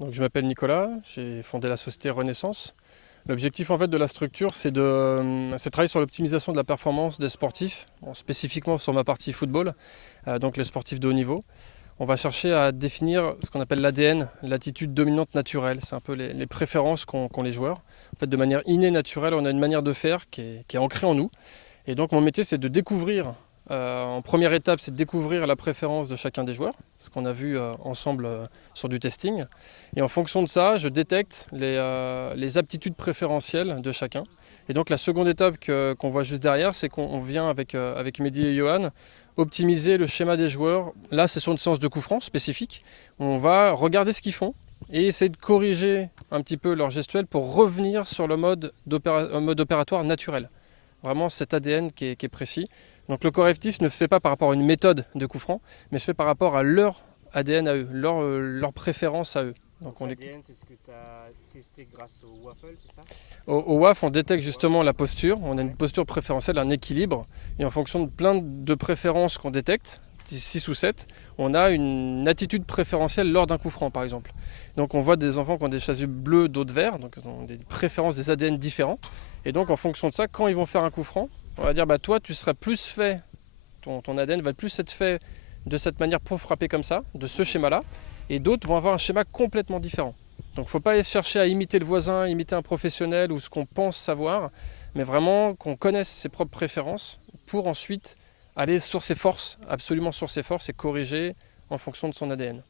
Donc, je m'appelle Nicolas, j'ai fondé la société Renaissance. L'objectif en fait de la structure, c'est de travailler sur l'optimisation de la performance des sportifs, bon, spécifiquement sur ma partie football, donc les sportifs de haut niveau. On va chercher à définir ce qu'on appelle l'ADN, l'attitude dominante naturelle. C'est un peu les préférences qu'ont les joueurs. En fait, de manière innée, naturelle, on a une manière de faire qui est ancrée en nous. Et donc mon métier, c'est de découvrir, en première étape, c'est de découvrir la préférence de chacun des joueurs, ce qu'on a vu ensemble sur du testing. Et en fonction de ça, je détecte les aptitudes préférentielles de chacun. Et donc la seconde étape qu'on voit juste derrière, c'est qu'on vient avec Mehdi et Johan optimiser le schéma des joueurs. Là, c'est sur une séance de coups francs spécifique. On va regarder ce qu'ils font et essayer de corriger un petit peu leur gestuelle pour revenir sur le mode opératoire naturel. Vraiment cet ADN qui est précis. Donc le correctif ne se fait pas par rapport à une méthode de coup franc, mais se fait par rapport à leur ADN à eux, leur préférence à eux. Donc l'ADN, c'est ce que tu as testé grâce au waffle, c'est ça? Au WAF, on détecte justement la posture, on a une Ouais. posture préférentielle, un équilibre, et en fonction de plein de préférences qu'on détecte, 6 ou 7, on a une attitude préférentielle lors d'un coup franc par exemple. Donc on voit des enfants qui ont des chasubles bleus, d'autres verts, donc ils ont des préférences, des ADN différents. Et donc en fonction de ça, quand ils vont faire un coup franc, on va dire bah toi tu seras plus fait, ton ADN va plus être fait de cette manière pour frapper comme ça, de ce schéma-là, et d'autres vont avoir un schéma complètement différent. Donc il ne faut pas chercher à imiter le voisin, imiter un professionnel ou ce qu'on pense savoir, mais vraiment qu'on connaisse ses propres préférences pour ensuite aller sur ses forces, absolument sur ses forces et corriger en fonction de son ADN.